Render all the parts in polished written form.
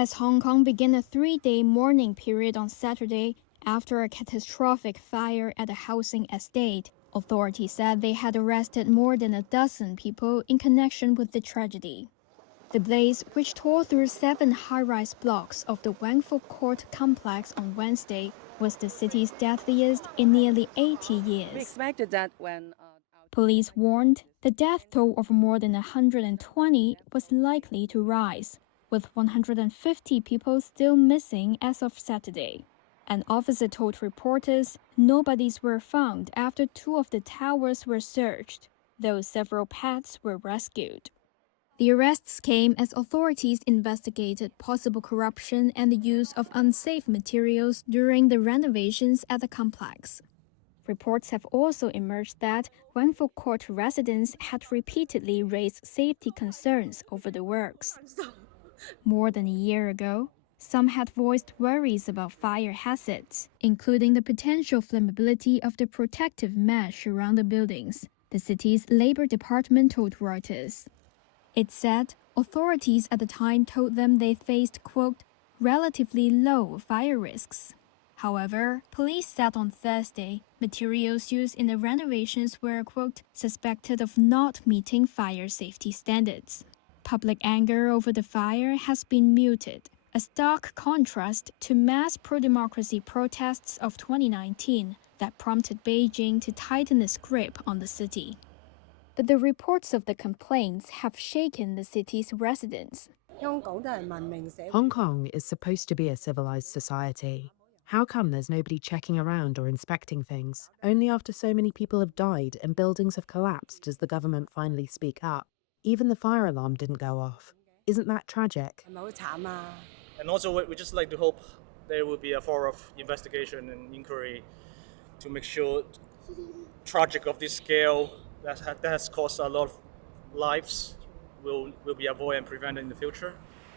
As Hong Kong began a 3-day mourning period on Saturday after a catastrophic fire at a housing estate, authorities said they had arrested more than a dozen people in connection with the tragedy. The blaze, which tore through 7 high-rise blocks of the Wang Fuk Court complex on Wednesday, was the city's deadliest in nearly 80 years. We expected that when Police warned the death toll of more than 120 was likely to rise, with 150 people still missing as of Saturday. An officer told reporters no bodies were found after 2 of the towers were searched, though several pets were rescued. The arrests came as authorities investigated possible corruption and the use of unsafe materials during the renovations at the complex. Reports have also emerged that Wang Fuk Court residents had repeatedly raised safety concerns over the works. More than a year ago, some had voiced worries about fire hazards, including the potential flammability of the protective mesh around the buildings, the city's Labor Department told Reuters. It said authorities at the time told them they faced, quote, relatively low fire risks. However, police said on Thursday materials used in the renovations were, quote, suspected of not meeting fire safety standards. Public anger over the fire has been muted, a stark contrast to mass pro-democracy protests of 2019 that prompted Beijing to tighten its grip on the city. But the reports of the complaints have shaken the city's residents. Hong Kong is supposed to be a civilized society. How come there's nobody checking around or inspecting things? Only after so many people have died and buildings have collapsed does the government finally speak up. Even the fire alarm didn't go off. Isn't that tragic? And also, we just like to hope there will be a thorough investigation and inquiry to make sure tragic of this scale that has caused a lot of lives will be avoided and prevented in the future.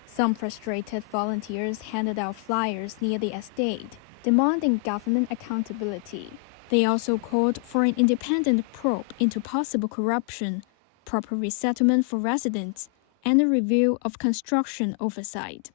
Some frustrated volunteers handed out flyers near the estate, demanding government accountability. They also called for an independent probe into possible corruption, proper resettlement for residents, and a review of construction oversight.